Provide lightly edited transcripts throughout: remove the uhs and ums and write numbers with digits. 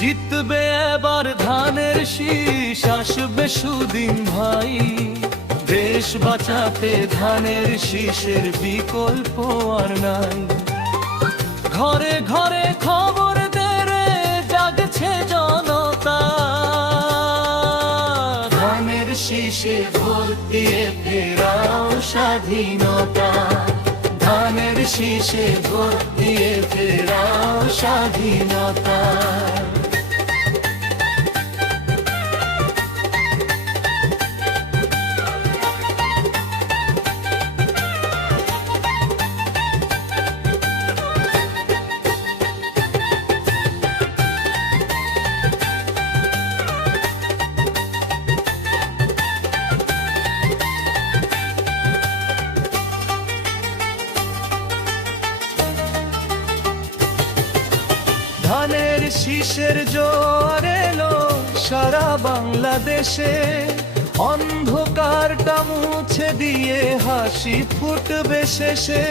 জিতবে এবার ধানের শীষ, আসবে সুদিন ভাই। দেশ বাঁচাতে ধানের শীষের বিকল্প আর নাই। ঘরে ঘরে খবর দে রে, জাগছে জনতা। ধানের শীষে ভোট দিয়ে ফেরাও স্বাধীনতা। ধানের শীষে ভোট দিয়ে ফেরাও স্বাধীনতা। ধানের শীষের জোয়ার এলো সারা বাংলাদেশে। অন্ধকারটা মুছে দিয়ে হাসি ফুটবে শেষে।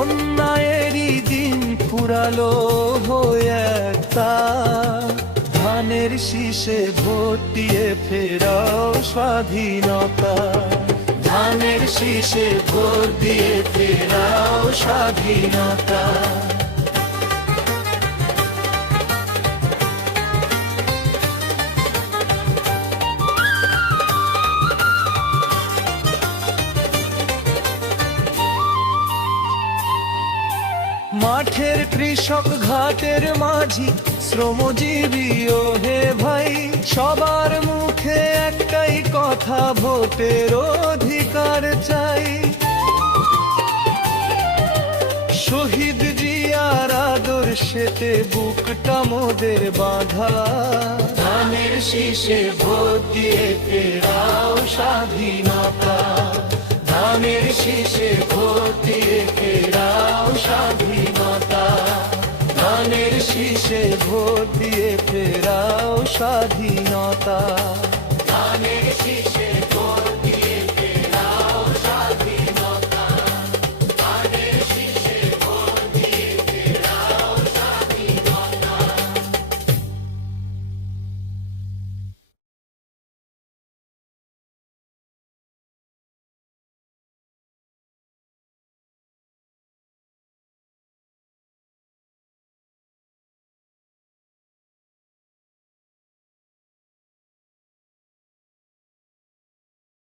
অন্যায়েরই দিন ফুরালো হয়ে একটা। ধানের শীষে ভোট দিয়ে ফেরাও স্বাধীনতা। ধানের শীষে ভোট দিয়ে ফেরাও স্বাধীনতা। মাঠের কৃষক, ঘাটের মাঝি, শ্রমজীবী ও হে ভাই, সবার মুখে একটাই কথা, ভোটের অধিকার চাই। শহীদ জিয়ার আদর্শেতে বুকটা মোদের বাঁধা। ধানের শীষে ভোট দিয়ে ফেরাও স্বাধীনতা। ধানের শীষে ভোট দিয়ে ফেরাও স্বাধীনতা। ধানের শীষে ভোট দিয়ে ফেরাও স্বাধীনতা।